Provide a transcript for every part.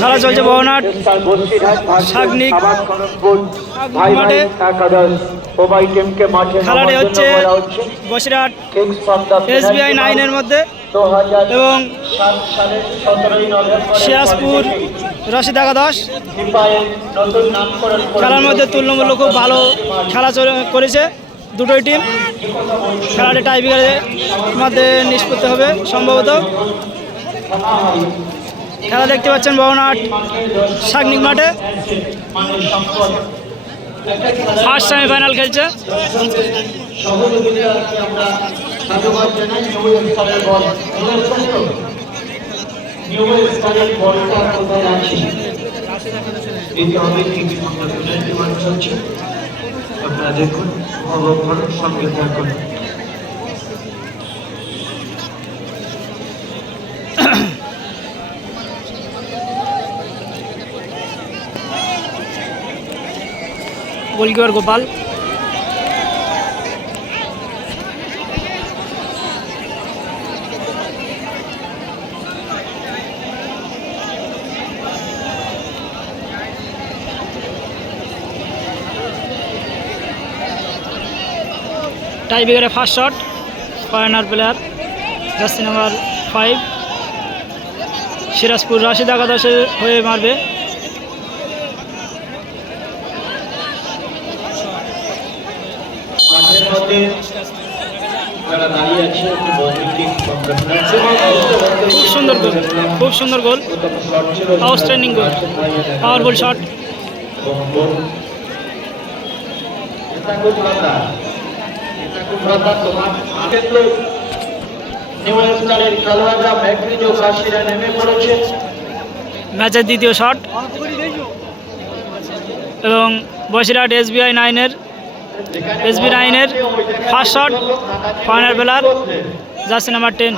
খেলা চলছে বহনাট শাগনিক মাঠে। খেলাটি হচ্ছে বসিরহাট SBI 9-এর মধ্যে এবং সিরাজপুর রশিদ একাদশ। খেলার মধ্যে তুল্যমূল্য খুব ভালো খেলা করেছে দুটোই টিম। খেলাটি টাইব্রেকারের মধ্যে নিষ্পত্তি হবে সম্ভবত। খেলা দেখতে পাচ্ছেন বহনাট শাগনিক মাঠে। ফার্স্ট সেমিফাইনাল খেলছে। আপনারা দেখুন, উপভোগ করুন, সঙ্গে থাকুন। গোলকিপার গোপাল। টাইব্রেকারে first shot corner player jersey number 5 Sirajpur Rashid একাদশের হয়ে মারবে। খুব সুন্দর গোল, খুব সুন্দর goal, outstanding goal, powerful shot. ম্যাচের দ্বিতীয় শট এবং বসিরহাট SBI 9-এর first shot corner player jersey number 10।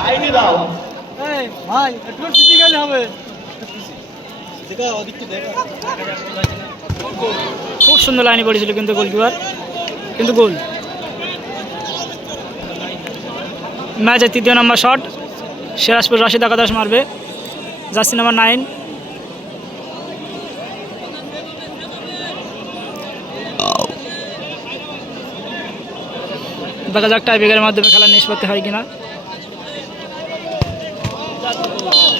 খুব সুন্দর লাইনে পড়েছিল কিন্তু গোলকিপার, কিন্তু গোল। ম্যাচের তৃতীয় নম্বর শট সিরাজপুর রাশিদ একাদশ মারবে জার্সি নাম্বার 9। দেখা যাক টাইব্রেকারের মাধ্যমে খেলা নিষ্পত্তি হয় কিনা।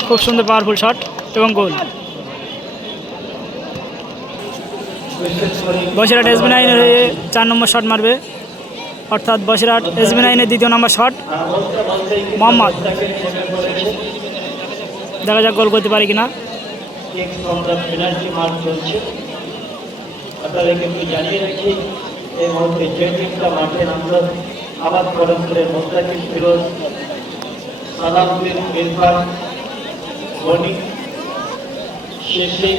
খুব সুন্দর পাওয়ারফুল শট এবং গোল। বসিরহাট SBI 9-এর 4 নম্বর শট মারবে, অর্থাৎ বসিরহাট SBI 9-এর দ্বিতীয় নম্বর শট মোহাম্মদ। দেখা যাক গোল করতে পারে কিনা। জানিয়ে রাখি, এই মুহূর্তে যে টিমটা মাঠে নামলো আবাদ করমপুরের মোস্তাকিব ফিরোজ, সালাউদ্দিন ইরফান, গনি, শেখি,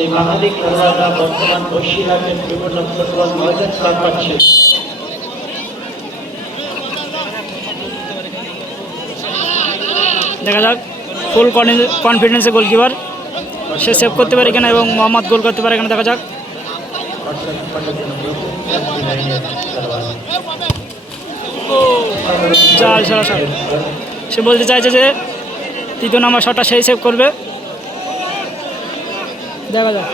এই বাঙালি খেলোয়াড়রা বর্তমান বসিরহাটের বিভিন্ন ফুটবল ময়দান খেলা পাচ্ছে। দেখা যাক ফুল কনফিডেন্সে গোলকিপার সে সেভ করতে পারে কিনা এবং মোহাম্মদ গোল করতে পারে কিনা। দেখা যাক। জাল ছাড়া শট, সে বলতে চাইছে যে তৃতীয় নম্বর শটটা সেই সেভ করবে। দেখা যাক।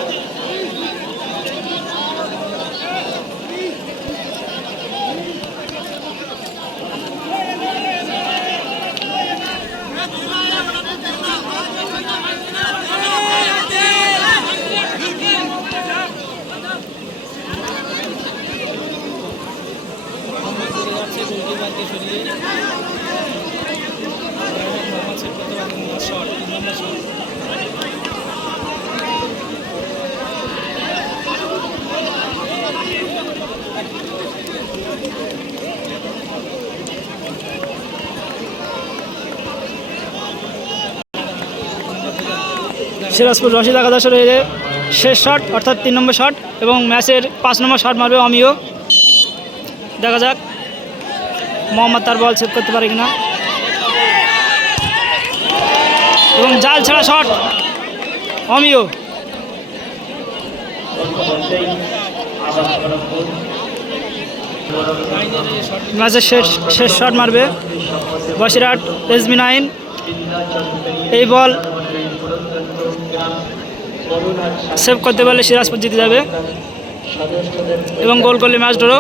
সিরাজপুর রশিদ একাদশের শেষ শট অর্থাৎ 3 নম্বর শট এবং ম্যাচের 5 নম্বর শট মারবে অমিয়। দেখা যাক মোহাম্মদ তার বল সেভ করতে পারে কিনা এবং জাল ছাড়া শট অমিয়। ম্যাচের শেষ শট মারবে বসিরহাট SBI 9। এই বল সেভ করতে পারলে সিরাজপুর জিতে যাবে সদস্যদের এবং গোল করলে ম্যাচ ড্র।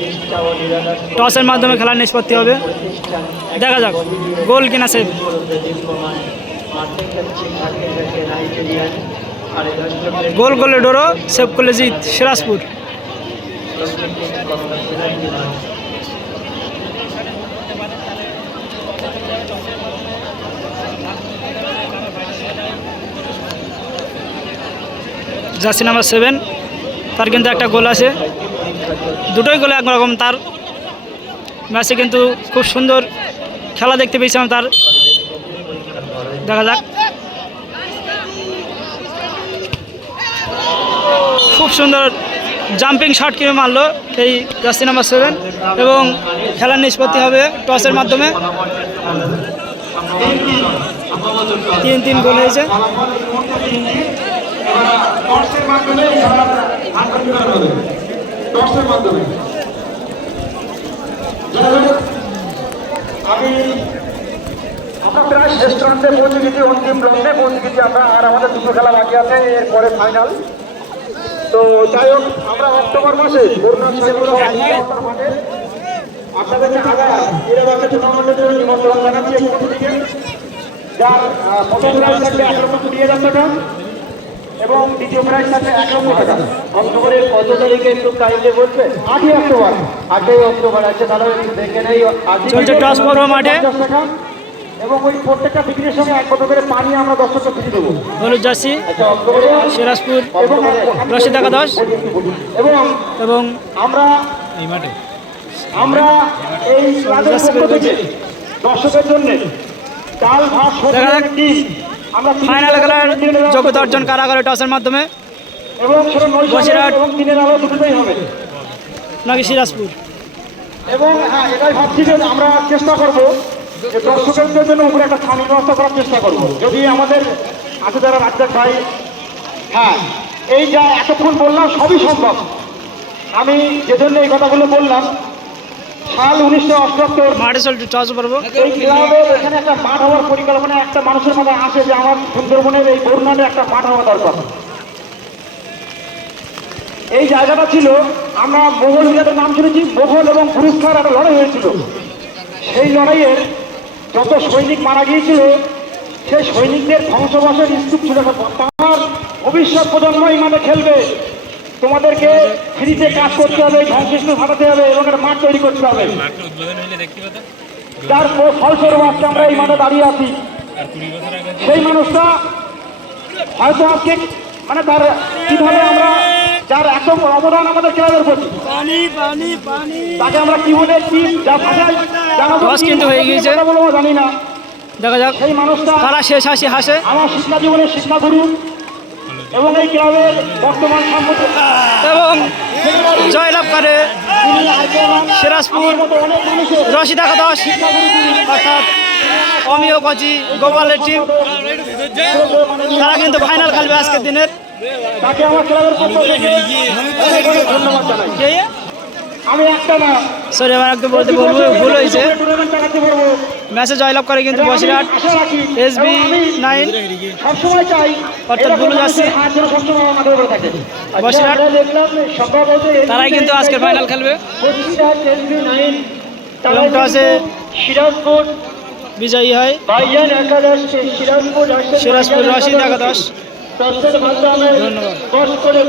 নিষ্ঠা ও নিরাপত্তা টসের মাধ্যমে খেলার নিষ্পত্তি হবে। প্রতিষ্ঠান দেখা যাক গোল কিনা সেভ। দীপ্যমান মাঠে খেলছে ঢাকে ঢাকে নাইজেরিয়ান আর এই দর্শকদের গোল করলে ড্র, সেভ করলে জিত সিরাজপুর। প্রত্যেককে কর্মসূচি জার্সি নাম্বার 7, তার কিন্তু একটা গোল আছে, দুটোই গোল একরকম। তার ম্যাচে কিন্তু খুব সুন্দর খেলা দেখতে পেয়েছিলাম তার। দেখা যাক, খুব সুন্দর জাম্পিং শট কিনে মারলো এই জার্সি নাম্বার 7 এবং খেলার নিষ্পত্তি হবে টসের মাধ্যমে। 3-3 গোল হয়েছে। টর্চের মাধ্যমে টর্চের মাধ্যমে আমরা প্রায় শেষ প্রান্তে পৌঁছে গেছি, অন্তিম লগ্নে পৌঁছে গেছি আমরা। আর আমাদের দুটো খেলা বাকি আছে, এরপরে ফাইনাল। তো যাই হোক, আমরা অক্টোবর মাসে আপনাদেরকে আগাম এরকম টুর্নামেন্টের জন্য নিমন্ত্রণ জানাচ্ছি। যার প্রথম প্রাইজ থাকবে 1,20,000 টাকা এবং দ্বিতীয় প্রাইজ থাকবে 1 লক্ষ টাকা। অক্টোবরের কত তারিখে একটু কাইন্ডলি বলবে? 8ই অক্টোবর। 8ই অক্টোবর আছে, তাহলে দেখে নেই। চলছে টস পর্ব মাঠে। 50 টাকা এবং ওই প্রত্যেকটা বিক্রির সঙ্গে 1 বোতল করে পানি আমরা দর্শককে ফ্রি দেবো। হলুদ জার্সি আচ্ছা, অক্টোবরে সিরাজপুর এবং 10 টাকা 10 এবং এবং আমরা এই ক্লাবের পক্ষ থেকে দর্শকের জন্য ডাল ভাত দেখা যাক ডিম আমরা ফাইনাল খেলার যোগ্যতা অর্জন কারা করে টসের মাধ্যমে, এবং সেটা বসিরহাট এবং দিনের আলো দুটোই হবে। নাকি সিরাজপুর। এবং হ্যাঁ, এটাই ভাবছি যে আমরা চেষ্টা করব যে দর্শকদের জন্য উপরে একটা স্থানীয় ব্যবস্থা করার চেষ্টা করব, যদি আমাদের আছে যারা রাজ্জাক ভাই। হ্যাঁ, এই যা এতক্ষণ বললাম সবই সম্ভব। আমি যে জন্য এই কথাগুলো বললাম, সাল 1978 মাঠে চলছে টস পর্ব। এই ক্লাবের এখানে একটা মাঠ হওয়ার পরিকল্পনা একটা মানুষের মাথায় আসে যে আমার সুন্দরবনের এই বর্ণালে একটা মাঠ হওয়া দরকার। এই জায়গাটা ছিল, আমরা মোগল বিরাটের নাম শুনেছি, মোগল এবং পুরস্কার একটা লড়াই হয়েছিল। সেই লড়াইয়ে যত সৈনিক মারা গিয়েছিল, সেই সৈনিকদের ধ্বংসবাসের স্তূপ ছিল। তার ভবিষ্যৎ প্রজন্ম এই মাঠে খেলবে, তোমাদেরকে ফ্রিতে কাজ করতে হবে, ধ্বংসস্তূপ ফাটাতে হবে এবং একটা মাঠ তৈরি করতে হবে। যার ফলস্বরূপ আজকে আমরা এই মাঠে দাঁড়িয়ে আছি। সেই মানুষটা হয়তো আজকে মানে তার কিভাবে আমরা, যার এত অবদান আমাদের ক্লাবের প্রতি, তাকে আমরা কি বলে কি যা ভাষায় জানাবো, টস কিন্তু হয়ে গিয়েছে। কথা বলবো জানি না। দেখা যাক সেই মানুষটা কারা শেষ হাসি হাসে আমার শিক্ষা জীবনের শিক্ষাগুরু এবং এই ক্লাবের বর্তমান সম্মতি এবং জয়লাভ করে সিরাজপুর অনেক মানুষের 10 টাকা 10, অর্থাৎ অমিয় কচি গোপালের টিম। তারা কিন্তু ফাইনাল খেলবে আজকের দিনের। তাকে আমার ক্লাবের পক্ষ থেকে অনেক অনেক ধন্যবাদ জানাই। আমি একটা না, সরি, আমার একদম বলতে বলবো ভুল হয়েছে। টুর্নামেন্ট চালাতে পারবো ম্যাচে জয়লাভ করে কিন্তু বসিরহাট আশা রাখি। SB9 সবসময় চাই অর্থাৎ বুলু জার্সি আর যেন সবসময় আমাদের উপরে থাকে। বসিরহাট। আমরা দেখলাম সকাল বলতে তারাই কিন্তু আজকের ফাইনাল খেলবে বসিরহাট SB9 এবং টসে সিরাজপুর বিজয়ী হয় ভাইজান একাদশ সিরাজপুর সিরাজপুর 10 টাকা 10। টসের মাধ্যমে ধন্যবাদ। বস করে